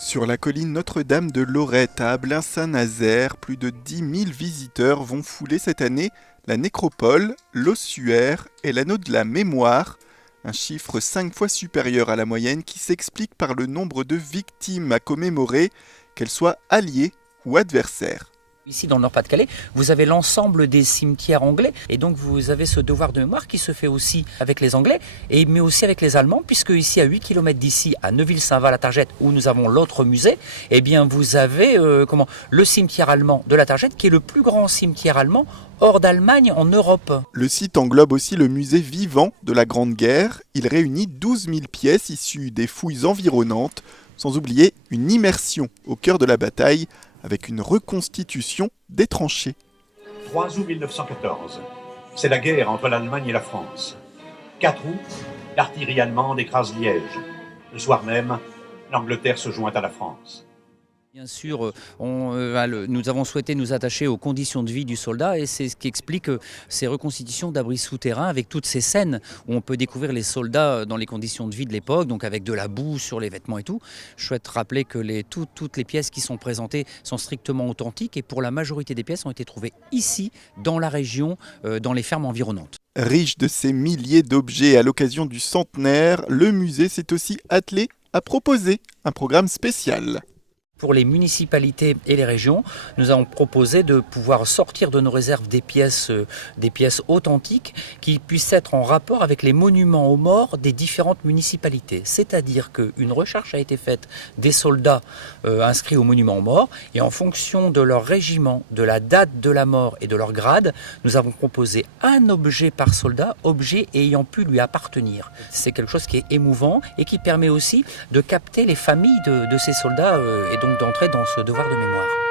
Sur la colline Notre-Dame de Lorette à Ablain-Saint-Nazaire, plus de 10 000 visiteurs vont fouler cette année la nécropole, l'ossuaire et l'anneau de la mémoire, un chiffre 5 fois supérieur à la moyenne qui s'explique par le nombre de victimes à commémorer, qu'elles soient alliées ou adversaires. Ici, dans le Nord-Pas-de-Calais, vous avez l'ensemble des cimetières anglais et donc vous avez ce devoir de mémoire qui se fait aussi avec les Anglais, mais aussi avec les Allemands, puisque ici, à 8 km d'ici, à Neuville-Saint-Val-la-Targette, où nous avons l'autre musée, eh bien vous avez le cimetière allemand de la Targette, qui est le plus grand cimetière allemand hors d'Allemagne en Europe. Le site englobe aussi le musée vivant de la Grande Guerre. Il réunit 12 000 pièces issues des fouilles environnantes, sans oublier une immersion au cœur de la bataille, avec une reconstitution des tranchées. 3 août 1914, c'est la guerre entre l'Allemagne et la France. 4 août, l'artillerie allemande écrase Liège. Le soir même, l'Angleterre se joint à la France. Bien sûr, nous avons souhaité nous attacher aux conditions de vie du soldat et c'est ce qui explique ces reconstitutions d'abris souterrains avec toutes ces scènes où on peut découvrir les soldats dans les conditions de vie de l'époque, donc avec de la boue sur les vêtements et tout. Je souhaite rappeler que toutes les pièces qui sont présentées sont strictement authentiques et pour la majorité des pièces ont été trouvées ici, dans la région, dans les fermes environnantes. Riche de ces milliers d'objets à l'occasion du centenaire, le musée s'est aussi attelé à proposer un programme spécial. Pour les municipalités et les régions, nous avons proposé de pouvoir sortir de nos réserves des pièces authentiques qui puissent être en rapport avec les monuments aux morts des différentes municipalités. C'est-à-dire qu'une recherche a été faite des soldats inscrits aux monuments aux morts et en fonction de leur régiment, de la date de la mort et de leur grade, nous avons proposé un objet par soldat, objet ayant pu lui appartenir. C'est quelque chose qui est émouvant et qui permet aussi de capter les familles de ces soldats et donc d'entrer dans ce devoir de mémoire.